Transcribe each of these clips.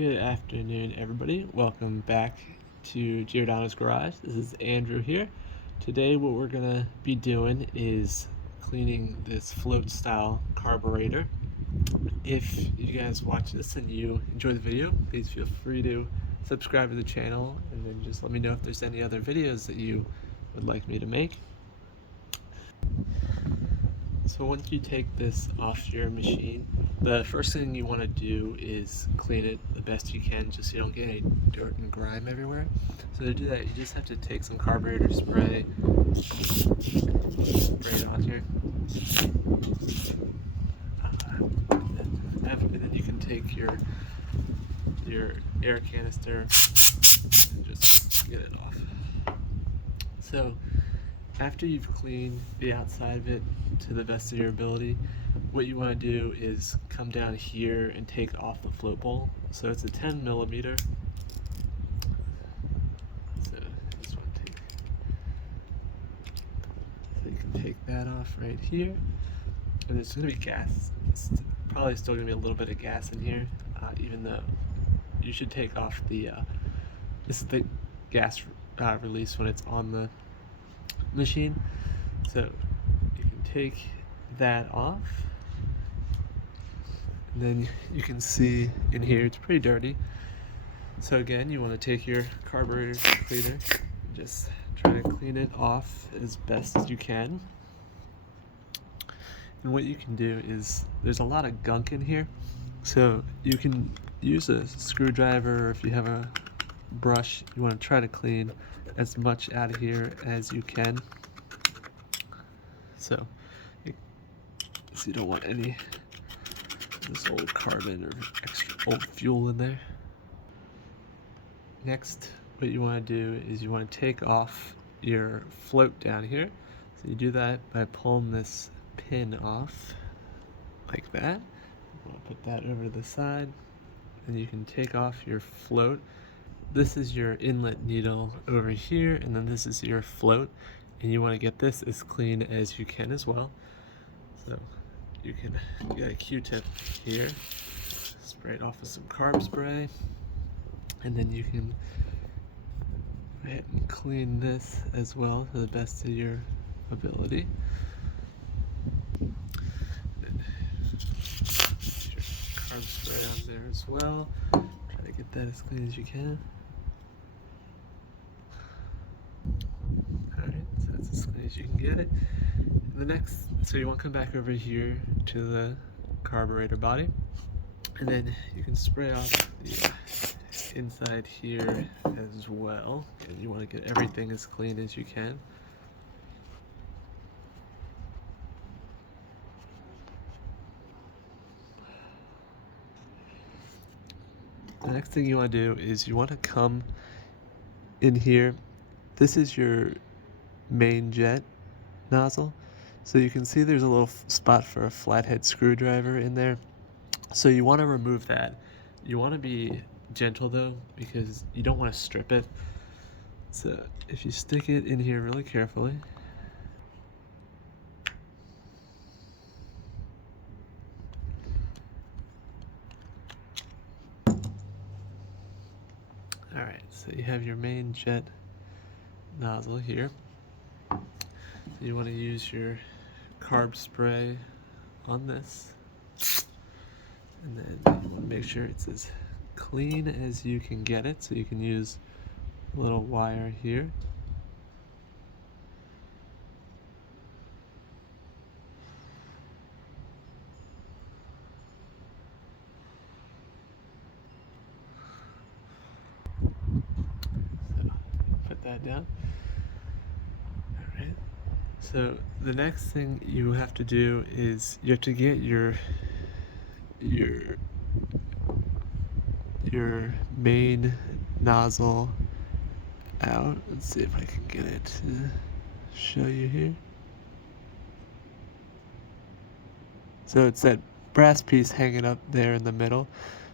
Good afternoon, everybody. Welcome back to Giordano's Garage. This is Andrew here. Today what we're gonna be doing is cleaning this float style carburetor. If you guys watch this and you enjoy the video, please feel free to subscribe to the channel and then just let me know if there's any other videos that you would like me to make. So once you take this off your machine, the first thing you want to do is clean it the best you can just so you don't get any dirt and grime everywhere. So to do that, you just have to take some carburetor spray, spray it on here. And then you can take your air canister and just get it off. So after you've cleaned the outside of it to the best of your ability, what you want to do is come down here and take off the float bowl. So it's a 10 millimeter. So you can take that off right here. And there's going to be gas. It's probably still going to be a little bit of gas in here, even though you should take off the, this is the gas release when it's on the machine. So you can take that off, and then you can see in here it's pretty dirty. So again, you want to take your carburetor cleaner and just try to clean it off as best as you can. And what you can do is, there's a lot of gunk in here, so you can use a screwdriver, or if you have a brush, you want to try to clean as much out of here as you can. So you don't want any of this old carbon or extra old fuel in there. Next, what you want to do is you want to take off your float down here. So you do that by pulling this pin off like that. I'll put that over to the side, and you can take off your float. This is your inlet needle over here, and then this is your float, and you want to get this as clean as you can as well. So you can get a Q-tip here, spray it off with some carb spray, and then you can go ahead and clean this as well to the best of your ability. Then your carb spray on there as well. Try to get that as clean as you can. Alright, so that's as clean as you can get it. The next, so you want to come back over here to the carburetor body, and then you can spray off the inside here as well, and you want to get everything as clean as you can. The next thing you want to do is you want to come in here. This is your main jet nozzle. So you can see there's a little spot for a flathead screwdriver in there. So you want to remove that. You want to be gentle though, because you don't want to strip it. So if you stick it in here really carefully, alright, so you have your main jet nozzle here. So you want to use your carb spray on this, and then you want to make sure it's as clean as you can get it, so you can use a little wire here. So put that down. Alright. So the next thing you have to do is you have to get your main nozzle out. Let's see if I can get it to show you here. So it's that brass piece hanging up there in the middle.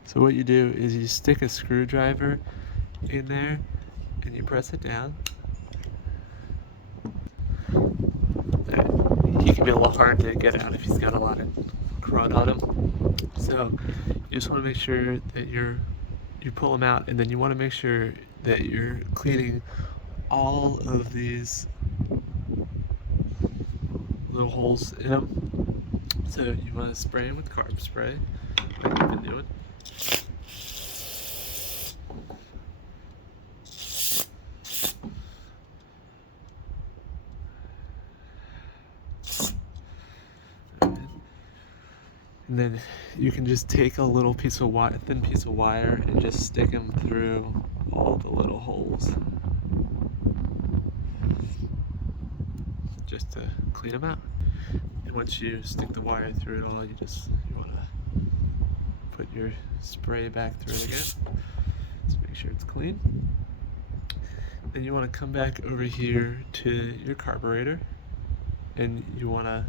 So what you do is you stick a screwdriver in there and you press it down. He can be a little hard to get out if he's got a lot of crud on him. So you just want to make sure that your you pull them out, and then you want to make sure that you're cleaning all of these little holes in them. So you want to spray them with carb spray, like you've been doing. And then you can just take a little piece of wire, thin piece of wire, and just stick them through all the little holes, just to clean them out. And once you stick the wire through it all, you want to put your spray back through it again. Just make sure it's clean. Then you want to come back over here to your carburetor, and you want to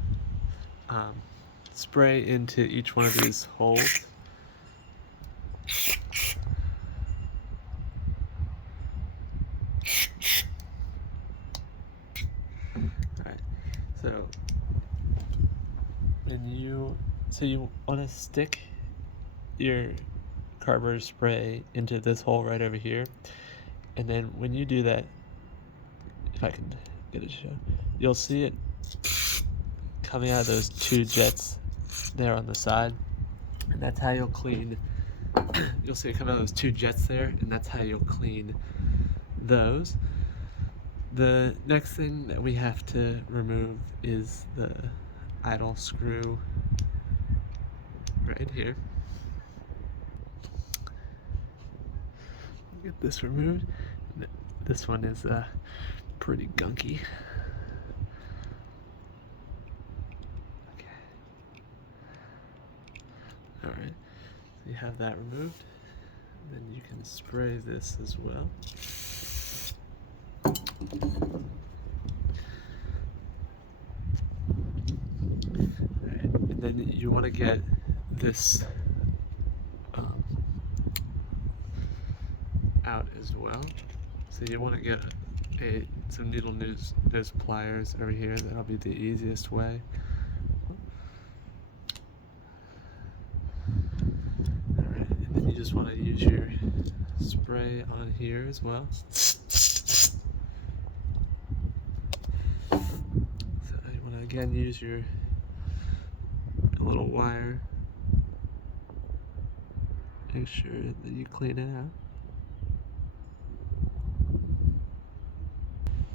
spray into each one of these holes. Alright, so you want to stick your carburetor spray into this hole right over here, and then when you do that, if I can get it to show, you'll see it coming out of those two jets there on the side, and that's how you'll clean. You'll see it come out of those two jets there, and that's how you'll clean those. The next thing that we have to remove is the idle screw right here. Get this removed. This one is pretty gunky. Alright, so you have that removed. Then you can spray this as well. Alright, and then you want to get this out as well. So you want to get some needle nose pliers over here. That'll be the easiest way. You just want to use your spray on here as well. So you want to again use your little wire. Make sure that you clean it out.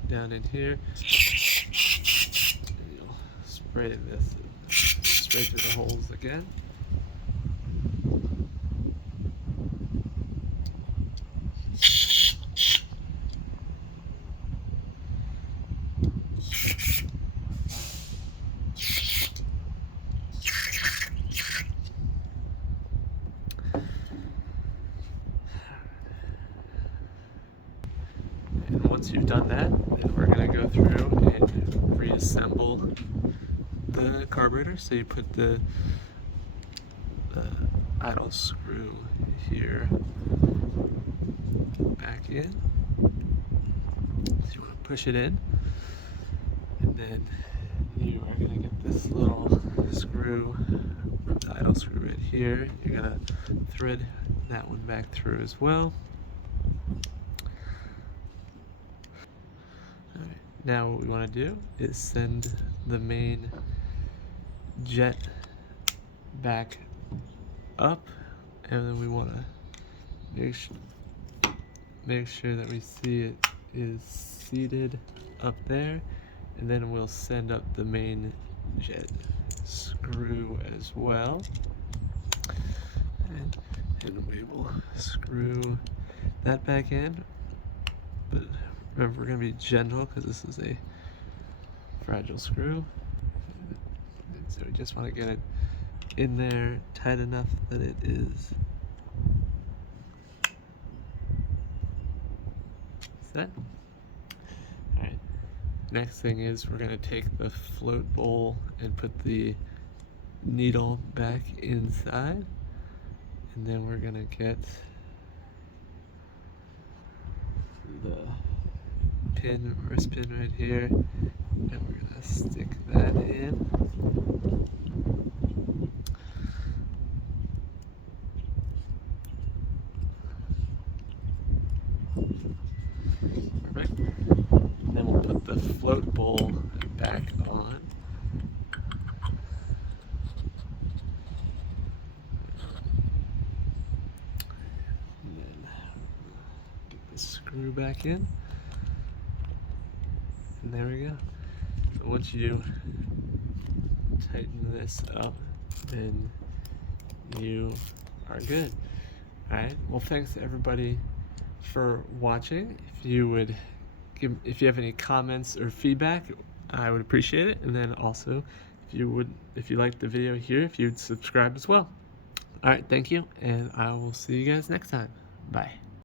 Down in here, and you'll spray this straight through the holes again. And once you've done that, then we're going to go through and reassemble the carburetor. So you put the idle screw here back in. So you want to push it in, and then you are going to get this little screw, the idle screw right here. You're going to thread that one back through as well. Alright, now what we want to do is send the main jet back up, and then we want to make sure that we see it is seated up there, and then we'll send up the main jet screw as well, and we will screw that back in. But remember, we're going to be gentle because this is a fragile screw, so we just want to get it in there tight enough that it is set. Alright, next thing is we're going to take the float bowl and put the needle back inside, and then we're going to get the pin, wrist pin right here, and we're going to stick that in. Perfect. And then we'll put the float bowl back on. And then get the screw back in. And there we go. So once you tighten this up, then you are good. Alright, well thanks to everybody for watching. If you have any comments or feedback, I would appreciate it. And then also if you liked the video here, if you'd subscribe as well. Alright, thank you, and I will see you guys next time. Bye.